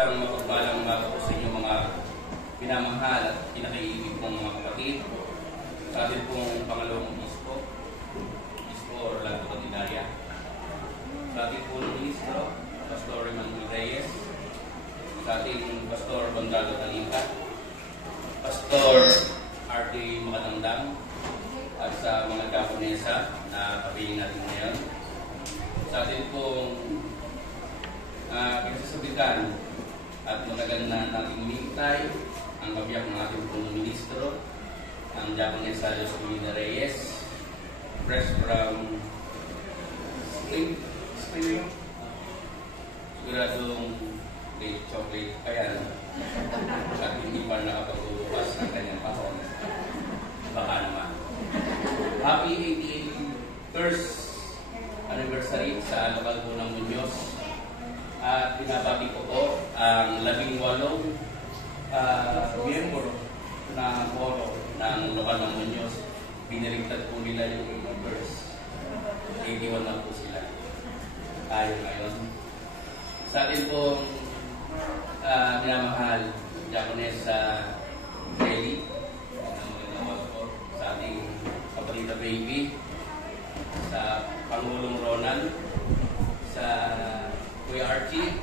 Isang mapagpalang umaga po sa inyo mga pinamahal at pinakaibig pong mga kapatid. Sa atin pong pangalawang Obispo Orlando Candelaria. Sa atin pong Ministro, Pastor Emmanuel Reyes. Sa ating Pastor Gonzalo Talita. Pastor R.D. Makatandang. At sa mga Japonesa na kapiling natin ngayon. Sa atin pong pinagsasabitan at matagal na nating minintay ang kabiyak ng ating punong ministro, ang Japanese Josquina Reyes, fresh from Spring. Siguradong may chocolate pa yan at hindi pa nakapagbubukas ng kanyang pahon. Baka naman. Happy 81st anniversary sa lokal po ng Muñoz. At pinabati ko po ang 18 miyembro ng koro ng lokal ng Muñoz. Biniligtad po nila yung numbers. 81 na po sila. Tayo ngayon. Sa atin pong minamahal Japanese Kelly. Sa ating kapatid na baby. Sa Pangulong Ronald. Sa Kuya Archie,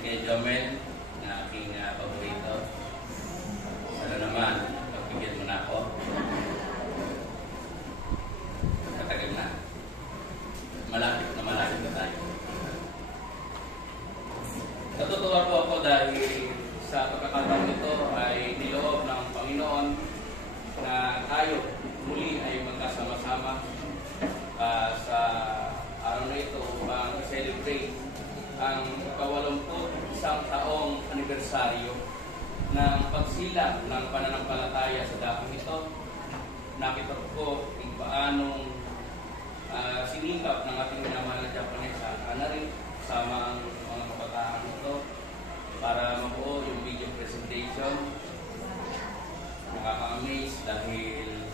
kay Jomel, na aking paborito. Sana naman, pagbigyan mo na ako. Matagal na. Malapit na tayo. Natutuwa po ako dahil sa pagkakataon ito ay niloob ng Panginoon na tayo muli ay magkasama-sama sa araw na ito upang celebrate ang 81 taong anibersaryo ng pagsilang ng pananampalataya sa dakong ito. Nakita ko kung paanong sinikap ng ating minamahal na Japanese na rin kasama ang mga kabataan ito para mabuo yung video presentation. Nakaka-amaze dahil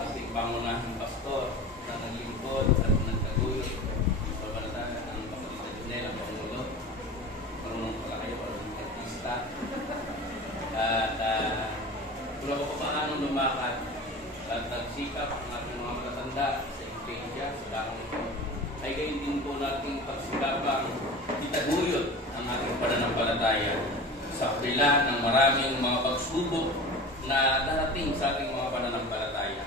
ating pangunahing pastor na naglingkod at nagtaguyod pabalatan ang kapatid na Junel, ang Pangulo. Marunong pala kayo, marunong artista. At wala ko pa paano lumakad at nagsikap ang ating mga matatanda sa iglesia, sa dakong ito. Ay gayon din po nating pagsikapang itaguyod ang ating pananampalataya sa kabila ng maraming mga pagsubok na darating sa ating mga pananampalataya.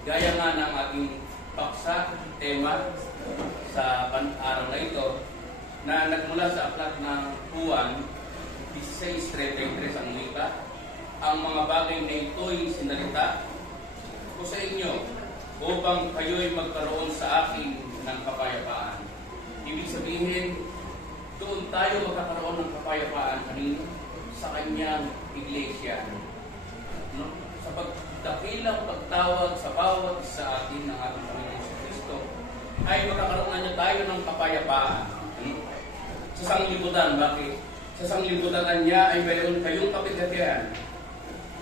Gaya nga ng ating paksa, tema sa araw na ito na nagmula sa aklat ng Juan 16:33 ang wika, ang mga bagay na ito'y sinalita ko sa inyo upang kayo'y magkaroon sa akin ng kapayapaan. Ibig sabihin, doon tayo magkakaroon ng kapayapaan kanino? Sa kanyang iglesia. No? Sa pagdakilang pagtawag sa bawat isa atin ng ating Panginoon sa Kristo, ay magkakaroon na niya tayo ng kapayapaan. Sa sanglibutan, bakit? Sa sanglibutan niya ay mayroon kayong kapigatian.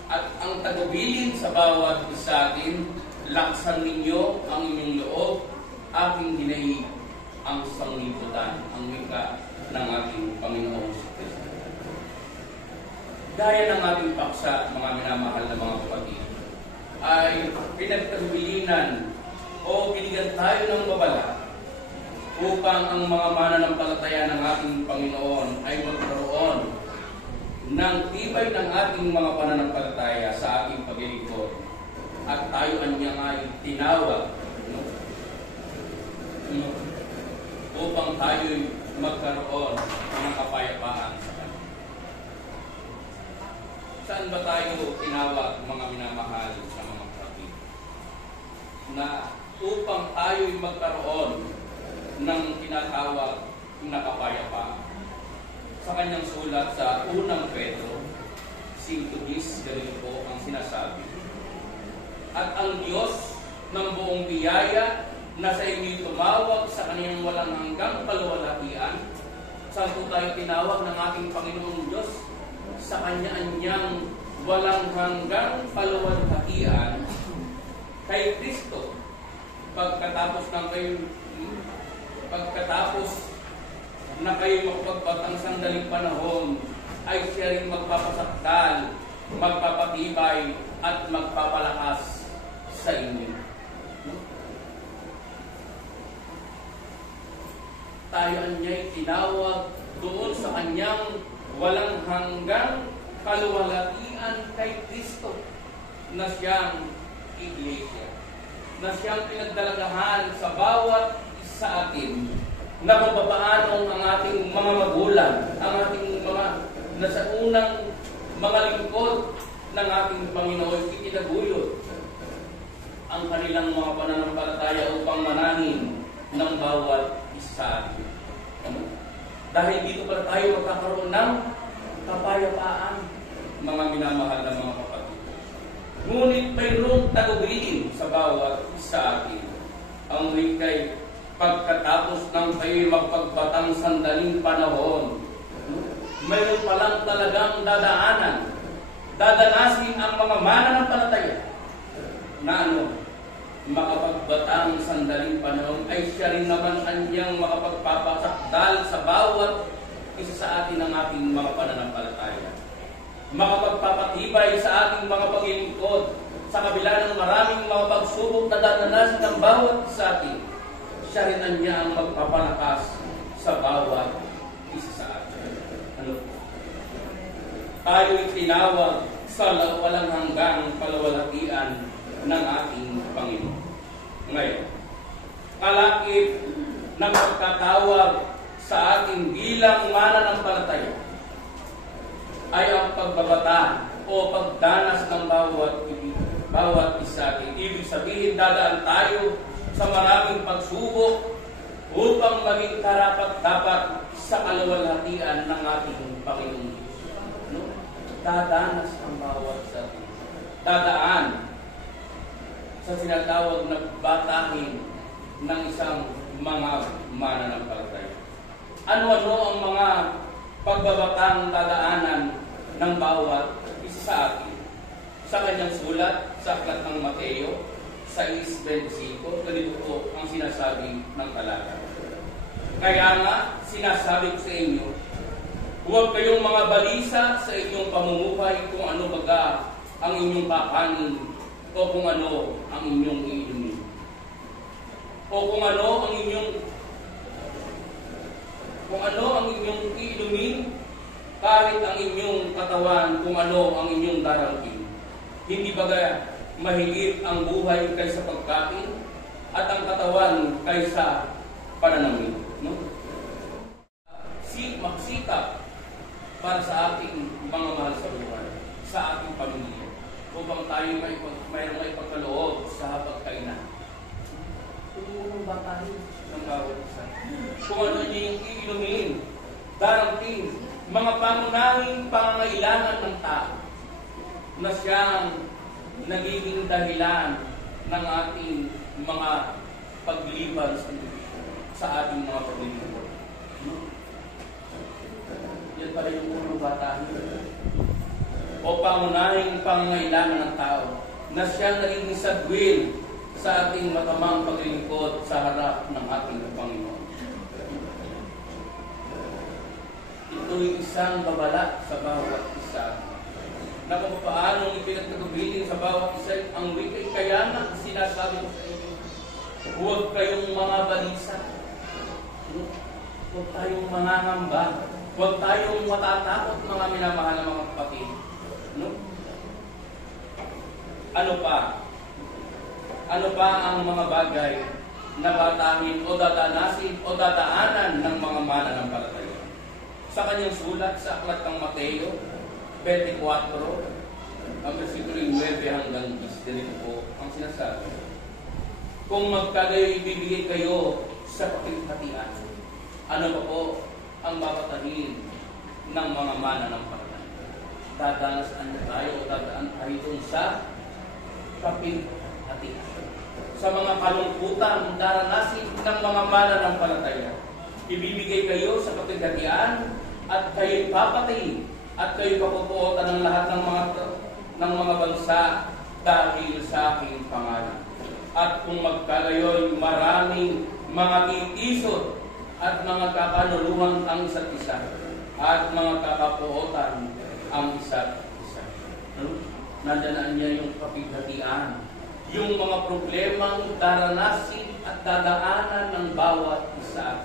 At ang tagubilin sa bawat isa atin, laksan ninyo ang inyong loob, aking hinaing ang sanglibutan, ang wika ng ating Panginoon sa Kristo. Gaya ng ating paksa, mga minamahal na mga kapatid, ay pinagtagubilinan o binigyan tayo ng babala upang ang mga mananampalataya ng ating Panginoon ay magkaroon ng tibay ng ating mga pananampalataya sa ating paglilingkod. At tayo anyang ay tinawag upang tayo'y magkaroon ng kapayapaan sa Kanya. Saan ba tayo tinawag, mga minamahal sa mga kapatid? Na upang tayo'y magkaroon ng tinatawag na kapayapaan. Sa kanyang sulat sa unang Pedro, 5:10, ganito po ang sinasabi. At ang Diyos ng buong biyaya na sa inyo'y tumawag sa kanyang walang hanggang kaluwalhatian. Saan po tayo tinawag ng ating Panginoong Diyos? Sa kanya-anyang walang hanggang kaluwalhatian kay Kristo. Pagkatapos na kayo makapagbatang sandaling panahon ay siya rin magpapasakdal, magpapatibay, at magpapalakas sa inyo. Tayo anya'y tinawag doon sa kanyang walang hanggang kaluwalhatian kay Kristo na siyang Iglesia, na siyang pinagdalagahan sa bawat isa atin, na kung papaano ang ating mga magulang, ang ating mga nasa unang mga lingkod ng ating Panginoon, itinaguyod ang kanilang mga pananampalataya upang manahin ng bawat isa atin. Dahil dito pala tayo magkakaroon ng kapayapaan, mga minamahal na mga kapatid. Ngunit mayroong tagubilin sa bawat isa atin. Ang wikay, pagkatapos ng kayo'y magpagbatang sandaling panahon, mayroon palang talagang dadanasin ang mga mananampalataya na makapagbatang sandaling panahon ay siya rin naman kanyang makapagpapasakdal sa bawat isa sa atin ng ating mga pananampalataya. Makapagpapatibay sa ating mga paglilingkod sa kabila ng maraming mga pagsubok na dadanasin ng bawat isa atin. Siya rin ang magpapalakas sa bawat isa sa atin. Tayo'y tinawag sa walang hanggang kaluwalhatian ng ating Panginoon. Ngayon, kalakip ng pagkatawag sa ating bilang mananampalataya ay ang pagbabata o pagdanas ng bawat isa. Ibig sabihin, dadaan tayo sa maraming pagsubok upang maging karapat-dapat sa kaluwalhatian ng ating Panginoon. Dadanas ang bawat isa. Dadaan sa sinatawag na batahin ng isang mga mananampalataya. Ano-ano ang mga pagbabatang dadaanan ng bawat isa sa atin? Sa kanyang sulat, sa aklat ng Mateo, 6:25, ganito po ang sinasabi ng talata. Kaya nga, sinasabi ko sa inyo, huwag kayong mga balisa sa inyong pamumuhay kung ano baga ang inyong kakanin o kung ano ang inyong iinumin. O kung ano ang inyong iinumin, kahit ang inyong katawan kung ano ang inyong darangkin. Hindi baga mahigit ang buhay kaysa pagkain at ang katawan kaysa pananamit. No? Magsikap para sa ating mga mahal sa buhay, sa ating pamilya, upang tayo mayroong ipagkaloob sa pagkainan. Tumulong ba tayo ng bawat isa? Kung ano niya yung iinumin, darangkin, mga pangunahing pangangailangan ng tao na siyang nagiging dahilan ng ating mga pagliban sa ating mga paglilingkod. Yan pala yung unang batahin. O pangunahing pangangailangan ng tao na siyang nagiging sagwil sa ating matamang paglilingkod sa harap ng ating Panginoon. Ito'y isang babala sa bawat isa na kung paano ipinagtagubilin sa bawat isa ang wikay. Kaya na sinasabi ko sa inyo, huwag kayong mga balisa, huwag tayong mangangamba, huwag tayong matatakot, mga minamahal na mga kapatid. Ano pa ang mga bagay na batahin o dadanasin o dadaanan ng mga mananampalataya? Sa kanyang sulat sa aklat ng Mateo 24, ang versikulo 9 hanggang 10, ganito po ang sinasabi. Kung magkagayo'y ibibigay kayo sa kapighatian, ano pa po ang babatahin ng mga mananampalataya? Dadanasan na tayo o dadaan tayo dun sa kapighatian. Sa mga kalungkutan daranasin ng mga mananampalataya, ibibigay kayo sa kapighatian at kayo'y papatayin at kayo'y papupuotan ng lahat ng mga bansa dahil sa aking pangalan. At kung magkagayo'y maraming mga titisod at mga kakanuluhan ang isa't isa, at mga kakapuotan ang isa't isa. Nandiyan niya yung kapighatian, yung mga problemang daranasin at dadaanan ng bawat isa.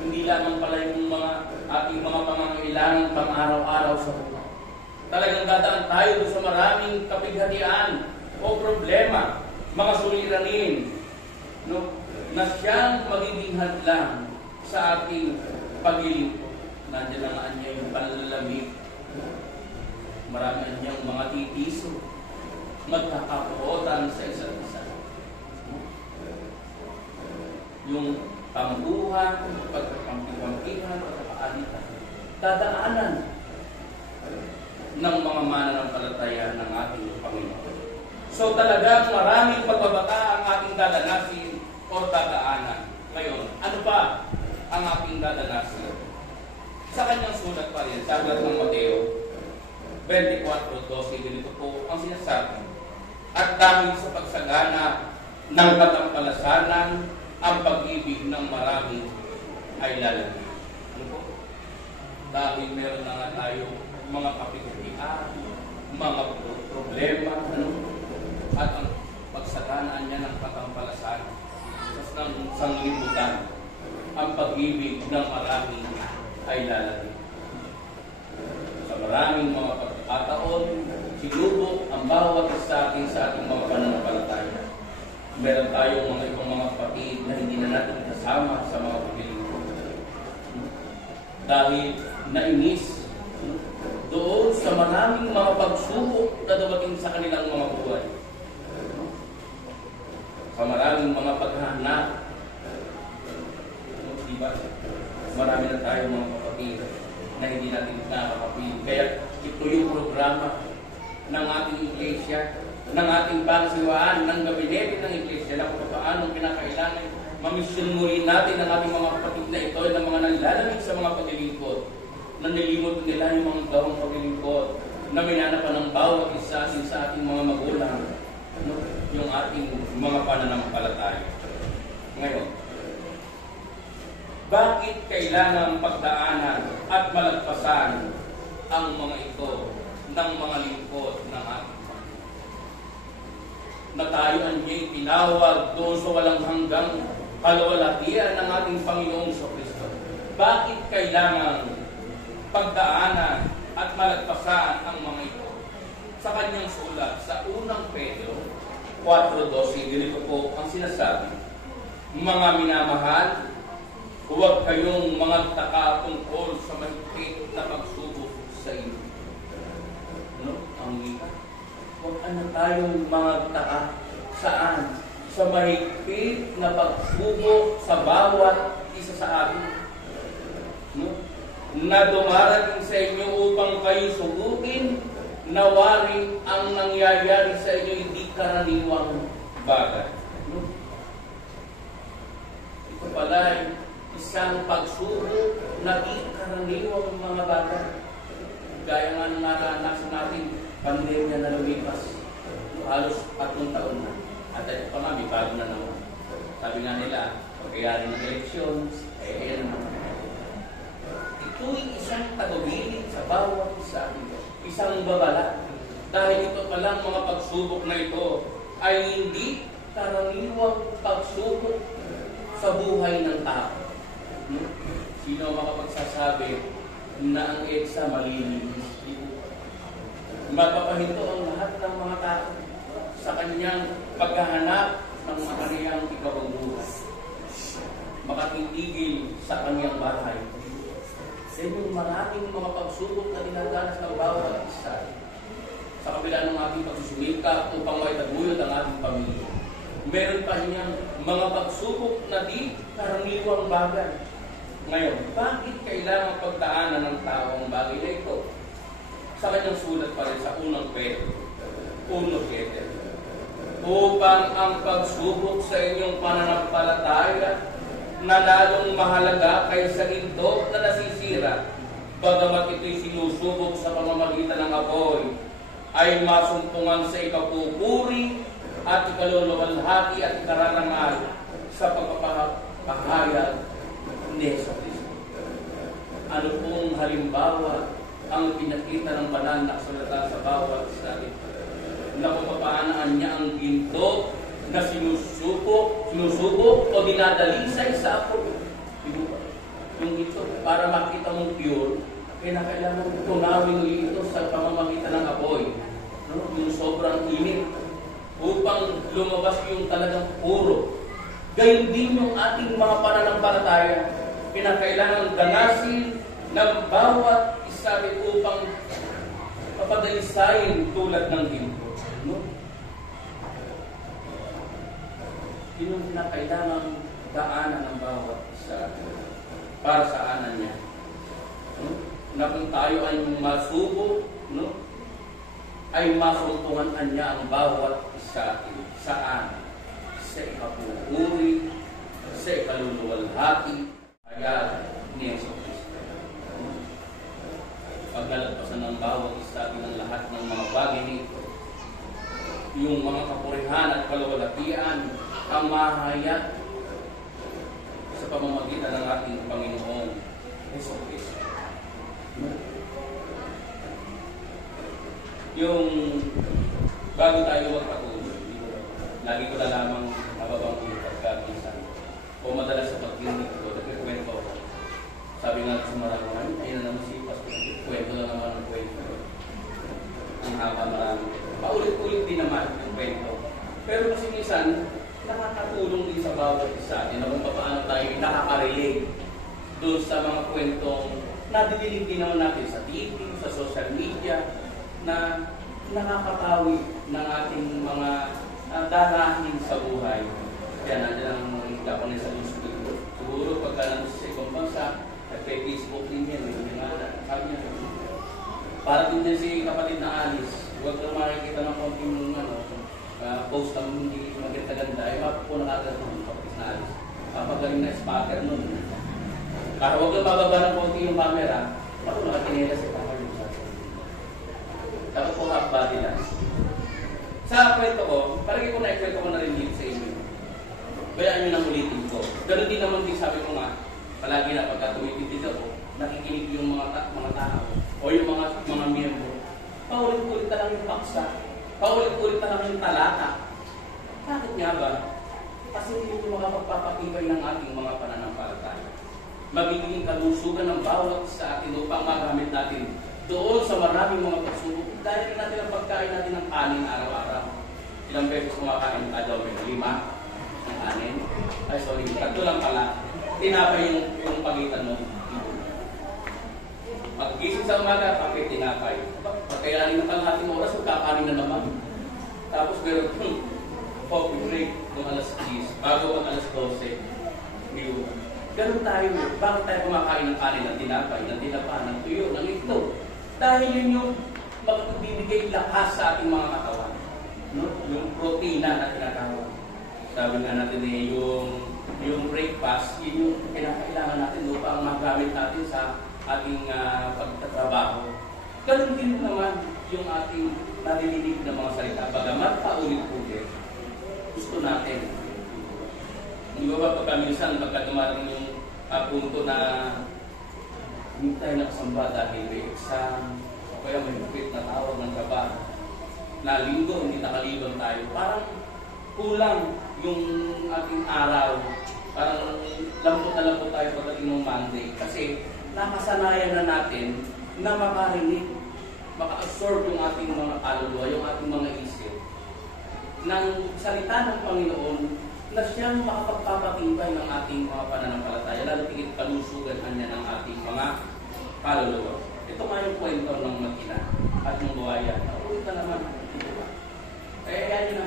Hindi lamang pala yung mga ating mga pangangailangan pang-araw-araw sa buhay. Talagang dadaan tayo sa maraming kapighatian o problema, mga suliranin, na siyang magiging hadlang sa ating paglilingkod. Nandiyan na nga niya yung panlalamig. Marami niyang mga titiso, magkakapuotan sa isa't isa. Yung tambuhan, pagkakampi-kampihan, pagkakaalitan, dadaanan ng mga mananampalataya ng ating Panginoon. So talagang maraming pagbabaka ang ating dadanasin o dadaanan. Ngayon, ano ba ang ating dadanasin? Sa kanyang sulat pa rin, sa aklat ng Mateo 24:12, ganito po ang sinasabi. At dahil sa pagsagana ng katampalasanan, ang pag-ibig ng marami ay lalaki. Ano po? Dahil meron na nga tayo mga kapitilian, mga problema, at ang pagsaganaan niya ng katampalasanan sa sanglibutan, ang pag-ibig ng marami ay lalaki. Sa maraming mga pagkakataon, sinubok ang bawat isa atin sa ating mga pananampalataya. Meron tayong mga ibang mga kapatid na hindi na natin kasama sa mga paglilingkod. Dahil nainis doon sa maraming mga pagsubok na dumating sa kanilang mga buhay. Sa maraming mga paghahanap. Diba? Marami na tayo mga kapatid na hindi natin nakakapili. Kaya ito yung programa ng ating iglesia, ng ating pangasiwaan, ng gabinete ng iglesia, na kung paano kinakailangan mamisyon muli natin ang ating mga kapatid na ito, ng mga nalalamig sa mga paglilingkod, na nilimot nila yung mga gawang paglilingkod, na minanapan ng bawat isa sa ating mga magulang, yung ating mga pananampalataya. Ngayon, bakit kailangan pagdaanan at malagpasan ang mga ito ng mga lingkod ng ating Panginoon? Na tayo ang tinawag doon sa walang hanggang kalwalhatian ng ating Panginoong Kristo. Bakit kailangan pagdaanan at malagpasan ang mga ito? Sa kanyang sulat, sa unang Pedro 4:12, ganito po ang sinasabi. Mga minamahal, huwag kayong mga taka tungkol sa mahigpit na pagsubok sa inyo. Ang wika? Huwag tayong mga taka saan? Sa mahigpit na pagsubok sa bawat isa sa atin. Na dumarating sa inyo upang kayo sugutin, nawaring ang nangyayari sa inyo hindi karaniwang bagay. Ito pala isang pagsubok na di karaniwang mga bagay. Gaya nga ng naranasan natin, pandemya na lumipas. Halos 3 taon na. At ito pa nga, may bago na naman. Sabi nga nila, pagkayari ng elections, ayan naman. Ito'y isang tagubilin sa bawat isa. Isang babala. Dahil ito palang mga pagsubok na ito ay hindi karaniwang pagsubok sa buhay ng tao. Sino makapagsasabi na ang EDSA malilinis? Mapapahinto ang lahat ng mga tao sa kanyang paghahanap ng mga kaniyang ikabang buhay. Makatindigil sa kanyang bahay. Sa inyong maraming mga pagsubok na dinadanas ng bawat isa sa kabila ng ating pagsusumikap upang maitaguyod ang ating pamilya. Meron pa niyang mga pagsubok na di karaniwang bagay. Ngayon, bakit kailangan pagdaanan ng tao ang bagay na ito? Sa kanyang sulat pa rin sa unang Pedro, 1:7, upang ang pagsubok sa inyong pananampalataya na lalong mahalaga kaysa ginto na nasisira, bagamat ito'y sinusubok sa pamamagitan ng apoy, ay masumpungan sa ikapupuri at ikaluluwalhati at ikararangal sa kahayag ni Hesus Kristo. Ano pong halimbawa ang pinakita ng banal na kasulatan sa bawat isa ito? Na kung papaanaan niya ang ginto na sinusubo o dinadalisay sa apo. Yung ginto, para makita mong pure, kailangan tunawin ito sa pamamagitan ng apoy. No? Yung sobrang init. Upang lumabas yung talagang puro. Gayun din yung ating mga pananampalataya. Pinakailangan danasin ng bawat isa upang papadalisayin tulad ng ginto. No? Yun yung pinakailangan daanan ng bawat isa para sa anan niya. No? Na kung tayo ay masubo, no? Ay masuntungan niya ang bawat isa saan? Sa ikapupuri, sa ikaluluwalhati, kaya ni Hesus Kristo. Paglalagpasan ng bawat isa ng lahat ng mga bagay nito, yung mga kapurihan at kaluwalhatian, ang mahayag sa pamamagitan ng ating Panginoon Hesus Kristo. Yung bago tayo magpatuloy, lagi ko na lamang nababang pagkakisan o madalas sa pagkinig ko, nagkikwento ako. Sabi nga sa marami, ayun na naman si Pastor, kwento lang naman ang kwento. Ang haba marami. Paulit-ulit din naman yung kwento. Pero kasi minsan, nakakatulong din sa bawat isa atin na kung paano tayo nakaka-relate doon sa mga kwentong nadidinig din naman natin sa TV, sa social media, na nakakatawi ng ating mga darahin sa buhay. Kaya nandiyan ang Japanese sa Lusudo. Siguro pagka nandun sa ibang bansa, nagpe-Facebook din yan. Sabi niya, para din din si kapatid na Alice, huwag lang makikita ng konting post na hindi maganda-ganda, ay mapupunan agad ng kapatid na Alice. Kapagaling na spotter nun. Para huwag lang bababa ng konti yung camera, ako nakatinila si Papa yung sasabi. Tapos po half body lang. Sa kwento ko, parang ko na-kwento ko na rin dito sa inyo. Kaya nyo nang ulitin ko. Ganun din naman din sabi ko nga, palagi na pagka tumititid ako, nakikinig yung mga tao o yung mga miyembro. Paulit-ulit na lang yung paksa. Paulit-ulit na lang yung talata. Bakit nga ba? Kasi hindi yung makapagpapakibay ng ating mga pananampalataya. Magiging kalusugan ng bawat sa atin upang magamit natin doon sa maraming mga pagsubok. Dahil natin ang pagkain natin ng kanin araw-araw. Ilang beses kumakain ka daw may 5 ng kanin. Ay sorry, 3 lang pala. Tinapay yung pagitan mo. Pagkising sa umaga, kape, tinapay. Pagkayanin ng kalahating oras, magkakanin na naman. Tapos meron coffee break ng alas 10, bago ang alas 12. Ganun tayo. Bakit tayo kumakain ng kanin, ng tinapay, ng tinapa, ng tuyo, ng itlog? Dahil yun yung magbibigay lakas sa ating mga katawan. No? Yung protina na tinatawag. Sabi nga natin yung breakfast, yun yung kinakailangan natin upang magamit natin sa ating pagtatrabaho. Ganun din naman yung ating nadidinig ng mga salita. Bagamat paulit-ulit, gusto natin. Hindi ba pagka minsan, pagka dumating yung punto na hindi tayo nakasamba dahil may exam, o kaya may hupit na tawag ng trabaho, na linggo, hindi nakalibang tayo. Parang kulang yung ating araw. Parang lambot na lambot tayo pagdating ng Monday. Kasi nakasanayan na natin na makarinig, maka-absorb yung ating mga kaluluwa, yung ating mga isip ng salita ng Panginoon na siyang makapagpapatibay ng ating mga pananampalataya, lalo tigit kalusugan niya ng ating mga kaluluwa. Ito nga yung kwento ng mag-ina at ng buhaya. Ulit na naman. Kaya yan yun na.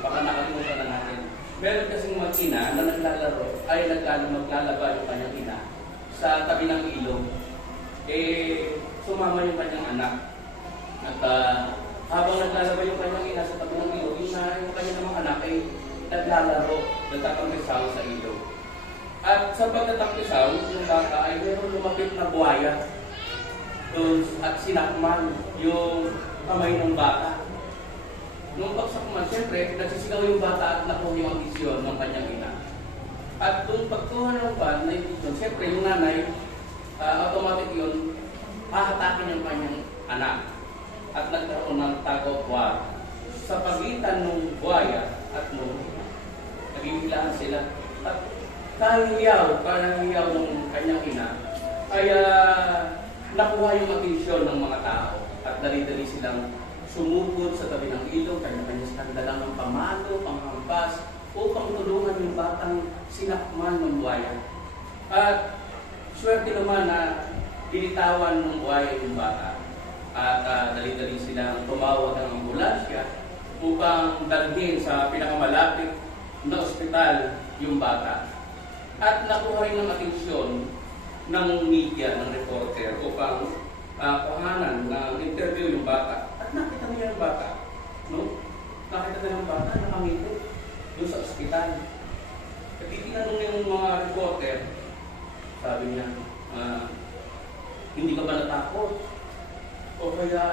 Baka nakalimutan na natin. Meron kasing mag-ina na naglalaro, ay maglalaba yung kanyang ina sa tabi ng ilog. Sumama yung kanyang anak. At habang naglalaba yung kanyang ina sa tabi ng ilog, yung kanyang namang anak ay naglalaro, nagtatampisaw sa ilog. At sa pagtatampisaw, yung bata ay mayroon lumapit na buhaya at sinakman yung kamay ng bata. Nung pagsakman, siyempre, nagsisigaw yung bata at nakuha yung ambisyon ng kanyang ina. At kung pagkuha ng ban, siyempre yung nanay, automatic yun, hahatakin yung kanyang anak. At nagkaroon ng tag-of-war sa pagitan ng buhaya at nung nagbibilaan sila. At kahihiyaw ng kanyang ina, kaya nakuha yung atensyon ng mga tao at dali-dali silang sumugod sa tabi ng ilog, kanya-kanya silang dalang ng pamalo, panghampas, upang tulungan yung batang sinakman ng buhaya. At swerte naman na binitawan ng buhaya yung bata. At dali-dali silang tumawag ng ambulansya upang dalhin sa pinakamalapit na ospital yung bata. At nakuha rin ng atensyon ng media, ng reporter upang kuhanan ng interview yung bata. At nakita niya yung bata. No? Nakita niya yung bata, nakangiti doon sa ospital. At tinanong yung mga reporter, sabi niya, hindi ka ba natakot? O kaya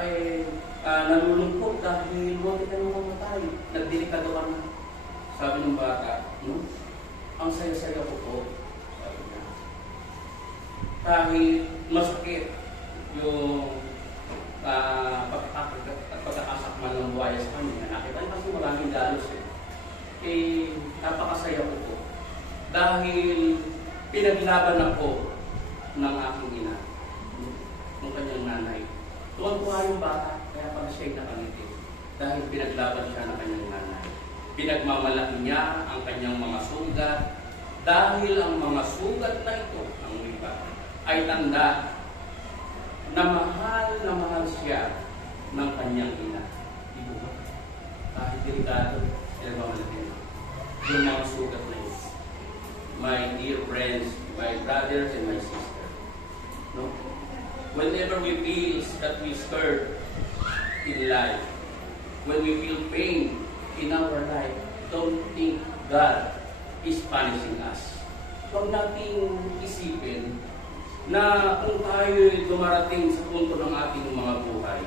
nalulungkot dahil huwag ka nang mamatay. Nagdelikado ka na. Sabi ng bata, no? Ang saya-saya ko po. Sabi niya. Kahit masakit yung pagkakasakman ng buhaya sa kanya. Nakita niya kasi maraming dalos napakasaya ko po. Dahil pinaglaban ako ng aking ina, ng kanyang nanay. Tuwan-tuwa yung bata, kaya pala siya'y nakangiti. Dahil pinaglaban siya ng kanyang nanay. Pinagmamalaki niya ang kanyang mga sugat. Dahil ang mga sugat na ito, ang iba, ay tanda na mahal siya ng kanyang ina. Dito ba? Kahit delikado, pinagmamalaki niya. Yung mga sugat na ito. My dear friends, my brothers and my sister. No? Whenever we feel that we scared in life, when we feel pain in our life, don't think God is punishing us. Huwag nating isipin na kung tayo dumarating sa punto ng ating mga buhay,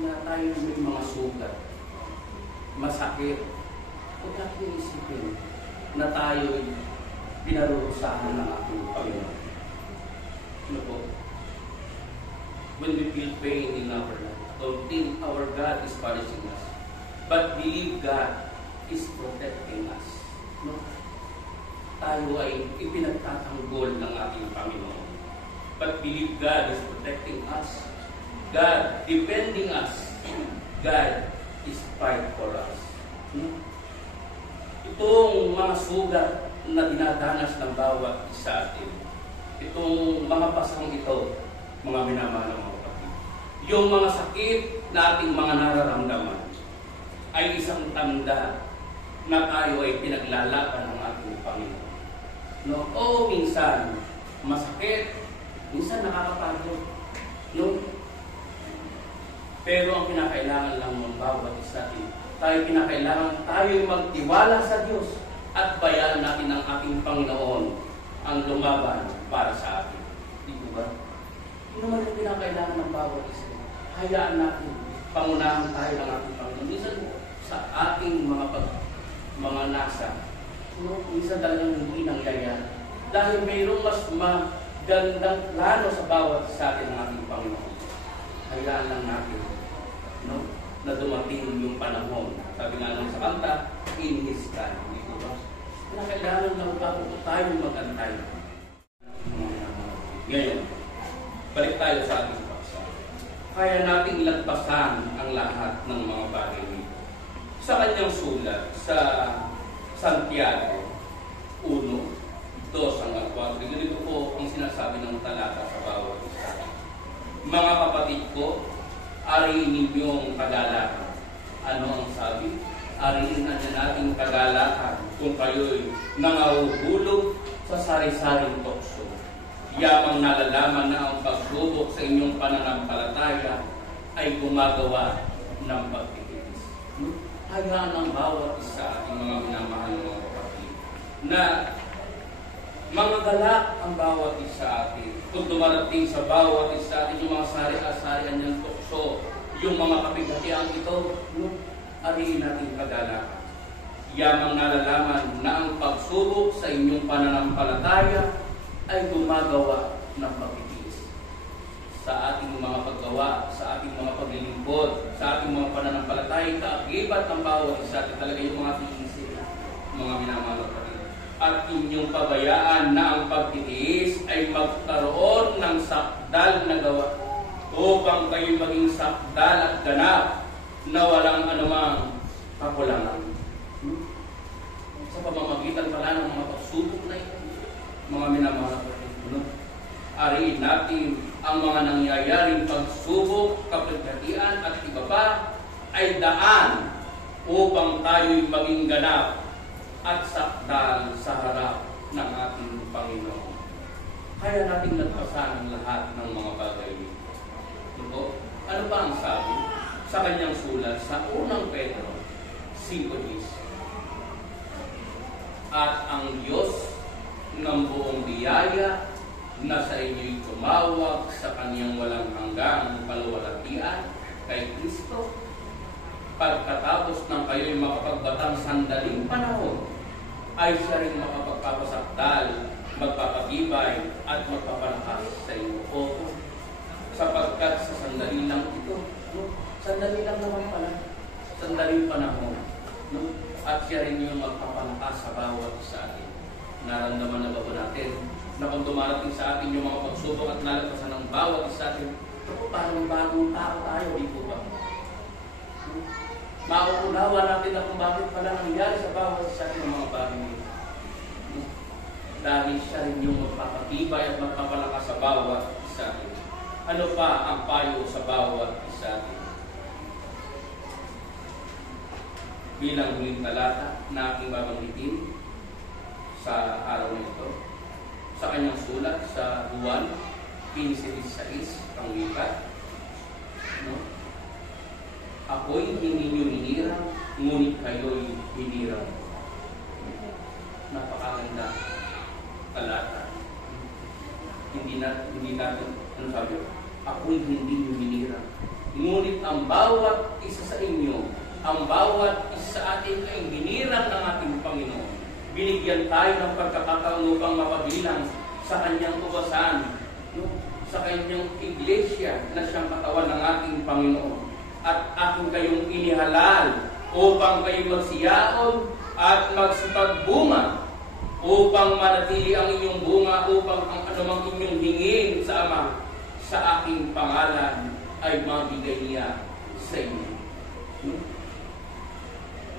na tayo may mga sugat, masakit, huwag nating isipin na tayo pinarurusahan ng ating Panginoon. Ano po? When we feel pain in our life, don't think our God is punishing us, but believe God is protecting us. No? Tayo ay ipinagtatanggol ng ating Panginoon, but believe God is protecting us. God defending us. God is fight for us. No? Itong mga sugat na dinadanas ng bawat isa atin, itong mga pasang ito, mga minamahal ng mga kapatid, yung mga sakit na ating mga nararamdaman ay isang tanda na tayo ay pinaglalaban ng ating Panginoon. No? O minsan masakit, minsan nakakapagod. No? Pero ang kinakailangan lang ng bawat isa atin, tayo magtiwala sa Diyos at bayan natin ang ating Panginoon ang lumaban para sa atin. Di ba? Yun naman yung pinakailangan ng bawat isa. Hayaan natin, pangunahan tayo ng ating Panginoon. Minsan sa ating mga nasa, minsan talagang hindi nangyayari. Dahil mayroong mas magandang plano sa bawat sa atin ng ating Panginoon. Hayaan lang natin, no? Na dumating yung panahon. Sabi nga lang sa kanta, in His time. Dito ba? Kailangan lang tayo magantay. Ngayon, balik tayo sa ating paksa. Kaya nating lagpasan ang lahat ng mga bagay nito. Sa kanyang sulat, sa Santiago 1, 2 4, ganito po ang sinasabi ng talata sa bawat isa. Mga kapatid ko, ariin ninyong kagalakan. Ano ang sabi? Ariin na nating kagalakan kung kayo'y nangahuhulog sa sari-saring tukso. Yamang nalalaman na ang pagsubok sa inyong pananampalataya ay gumagawa ng pagtitiis. Hayaan ang bawat isa ating mga minamahal ng mga kapatid na mangagalak ang bawat isa atin. Kung dumarating sa bawat isa atin yung mga sari-sarian niyang tukso, yung mga kapigatian ito, ariin natin kagalakan. Yamang nalalaman na ang pagsubok sa inyong pananampalataya ay gumagawa ng pagtitiis. Sa ating mga paggawa, sa ating mga paglilingkod, sa ating mga pananampalataya, kaakibat ng bawat isa at talaga yung mga tiisin, mga minamahal na kapatid. At inyong pabayaan na ang pagtitiis ay magkaroon ng sakdal na gawa upang kayo maging sakdal at ganap na walang anumang kakulangan. Sa pamamagitan pala ng mga pagsubok na ito, mga minamahal na kapatid, ariin natin ang mga nangyayaring pagsubok, kapighatian at iba pa ay daan upang tayo'y maging ganap at sakdal sa harap ng ating Panginoon. Kaya nating nagpasan ang lahat ng mga bagay ito. Ano pa ang sabi sa kanyang sulat sa unang Pedro 5:10? At ang Diyos ng buong biyaya na sa inyo'y tumawag sa kanyang walang hanggang paluwalhatian kay Kristo, pagkatapos ng kayo'y makapagbatang sandaling panahon, ay siya rin makapagpapasakdal, magpapatibay, at magpapalakas sa inyo. O, sapagkat sa sandali lang ito, sandali lang naman pala, sandaling panahon, at siya rin yung magpapalakas sa bawat isa atin. Naramdaman na ba po natin na kung dumarating sa atin yung mga pagsubok at nalagpasan ng bawat isa atin, parang bagong tao tayo, di po ba? Mauunawa natin na kung bakit pala nangyari sa bawat isa atin ng mga bagay nito. Dahil siya rin yung magpapatibay at magpapalakas sa bawat isa atin. Ano pa ang payo sa bawat isa atin? Bilang huling talata na aking babanggitin sa araw na ito, sa kanyang sulat sa Juan 15:16 ang wika, ako'y hindi niyo hinirang, ngunit kayo'y hinirang. Napakaganda talata. Hindi natin, ano sabi? Ako'y hindi niyo hinirang, ngunit ang bawat isa sa inyo, ang bawat isa sa atin ay hinirang ng ating Panginoon. Binigyan tayo ng pagkakataon upang mapabilang sa kanyang ubasan, sa kanyang iglesia na siyang katawan ng ating Panginoon. At aking kayong inihalal upang kayo magsiyaon at magsipagbunga, upang manatili ang inyong bunga, upang ang anumang inyong hingin sa Ama sa aking pangalan ay mabigay niya sa inyo.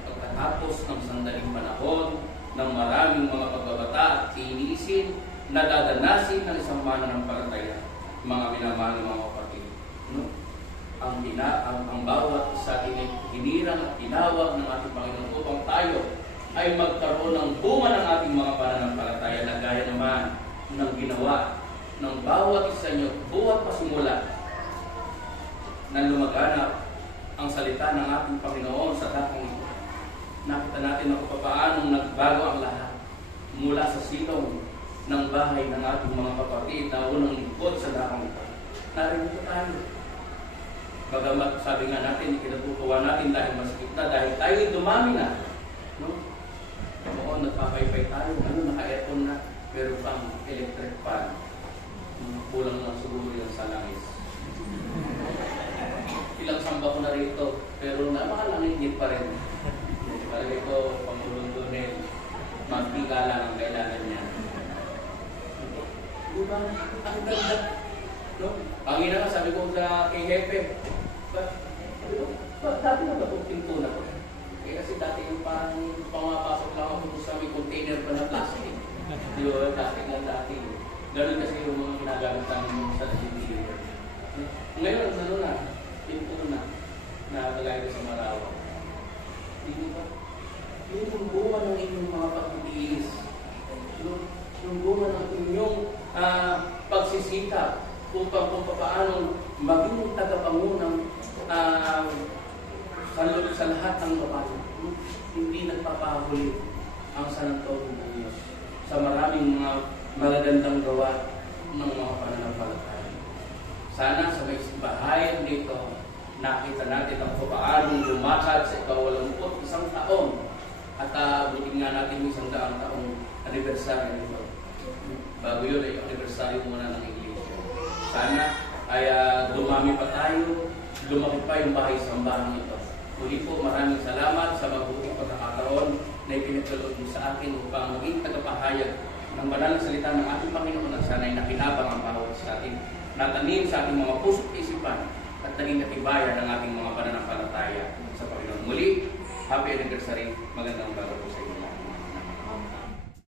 Pagkatapos ng sandaling panahon ng maraming mga pagbabata at iniisin na dadanasin ng isang mananampalataya, mga minamahal ng mga kapatid, ang bawat isa ay hinirang at tinawag ng ating Panginoon upang tayo ay magkaroon ng bunga ng ating mga pananampalataya na gaya naman ng ginawa ng bawat isa nyo buhat pasimula na lumaganap ang salita ng ating Panginoon sa dakong ito. Nakita natin na kung paano nagbago ang lahat mula sa silong ng bahay ng ating mga kapatid na unang lingkod sa dakong ito. Narinig tayo. Bagamat sabi nga natin, ikinatutuwa natin dahil masikip na, dahil tayo dumami na. Noon, nagpapaypay tayo, naka-aircon na, pero pang electric fan. Kulang lang siguro yung sa langis. Ilang samba ko na rito, pero napakalangit pa rin. Para ito, pangulong-dunel, magtiga lang ang kailangan niya. Diba? Ang ganda. Ang ina nga, sabi ko sa kay Hepe, dati na ba itong pinto na ko? Kasi dati yung pangapasok lang ako sa may container pa na plastic. Di ba? Plastic lang dati. Ganun kasi yung mga ginagamit namin sa interior. Ngayon, ano na? Pinto na. Nakagaya sa Marawa. Di ba? Yung bunga ng inyong mga pagtitiis. Yung bunga ng inyong pagsisikap upang kung paano maging tagapangunang sa lahat ng babae. Hindi nagpapahuli ang sanantong ng Diyos sa maraming mga magagandang gawa ng mga pananampalataya. Sana sa may bahayan dito, nakita natin ang paano lumakad sa 81 taon At butin nga natin yung 100 taong anniversary nito. Bago yun ay anniversary muna ng Iglesia. Sana ay dumami pa tayo, lumaki pa yung bahay-sambahan nito. Muli po, maraming salamat sa mabuting pagkakataon na ipinagkaloob mo sa akin upang maging tagapahayag ng banal na salita ng ating Panginoon at sana'y nakinabang ang bawat sa atin, natanim sa ating mga puso't isipan at naging katibayan ng ating mga pananampalataya sa Panginoon. Muli, happy anniversary, magandang bago po sa inyo.